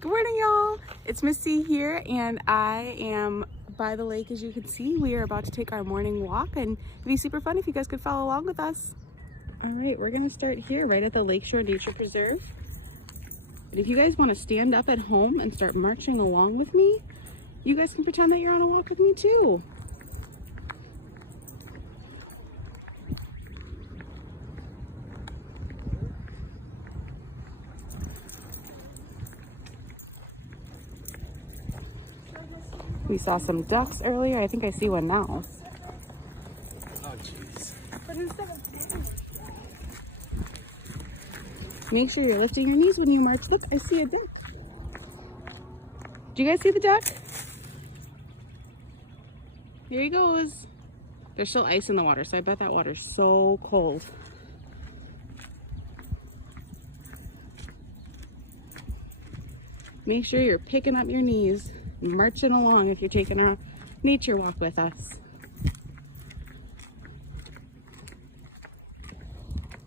Good morning, y'all. It's Missy here, and I am by the lake. As you can see, we are about to take our morning walk, and it'd be super fun if you guys could follow along with us. All right, we're gonna start here right at the Lakeshore Nature Preserve. And if you guys want to stand up at home and start marching along with me, you guys can pretend that you're on a walk with me too. We saw some ducks earlier. I think I see one now. Oh, jeez. Make sure you're lifting your knees when you march. Look, I see a duck. Do you guys see the duck? Here he goes. There's still ice in the water, so I bet that water's so cold. Make sure you're picking up your knees and marching along if you're taking a nature walk with us.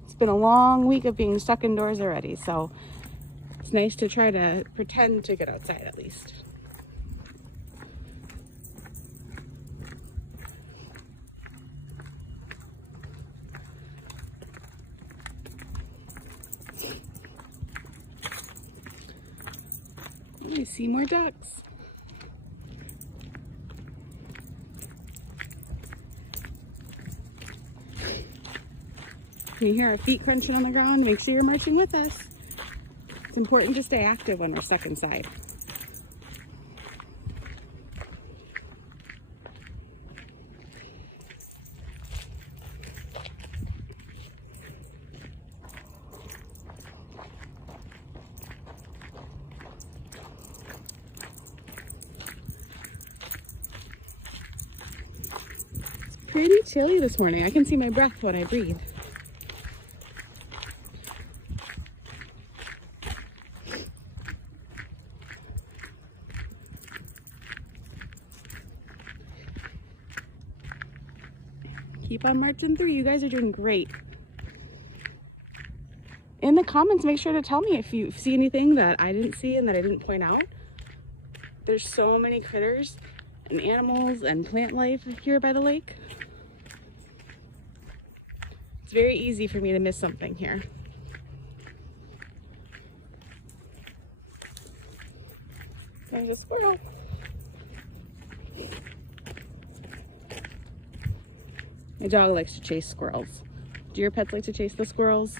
It's been a long week of being stuck indoors already, so it's nice to try to pretend to get outside at least. I see more ducks. Can you hear our feet crunching on the ground? Make sure you're marching with us. It's important to stay active when we're stuck inside. Pretty chilly this morning. I can see my breath when I breathe. Keep on marching through. You guys are doing great. In the comments, make sure to tell me if you see anything that I didn't see and that I didn't point out. There's so many critters and animals and plant life here by the lake. It's very easy for me to miss something here. There's a squirrel. My dog likes to chase squirrels. Do your pets like to chase the squirrels?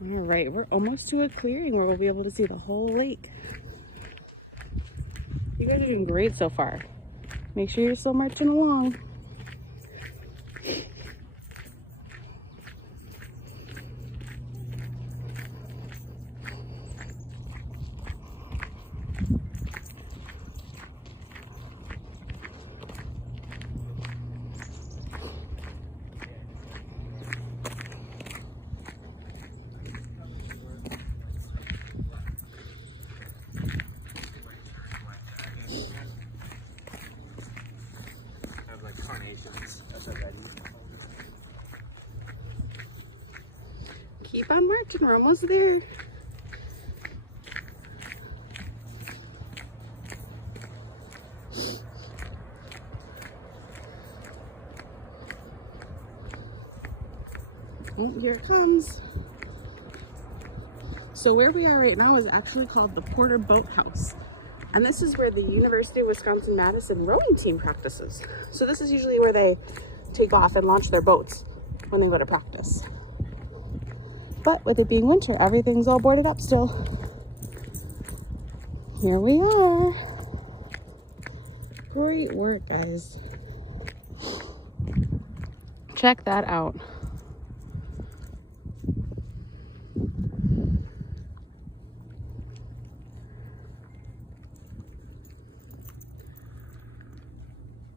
All right, we're almost to a clearing where we'll be able to see the whole lake. You guys are doing great so far. Make sure you're still marching along. Keep on marching, we're almost there. Oh, here it comes. So where we are right now is actually called the Porter Boathouse. And this is where the University of Wisconsin-Madison rowing team practices. So this is usually where they take off and launch their boats when they go to practice. But with it being winter, everything's all boarded up still. Here we are. Great work, guys. Check that out.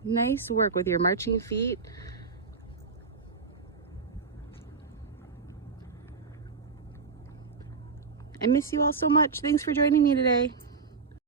Nice work with your marching feet. I miss you all so much. Thanks for joining me today.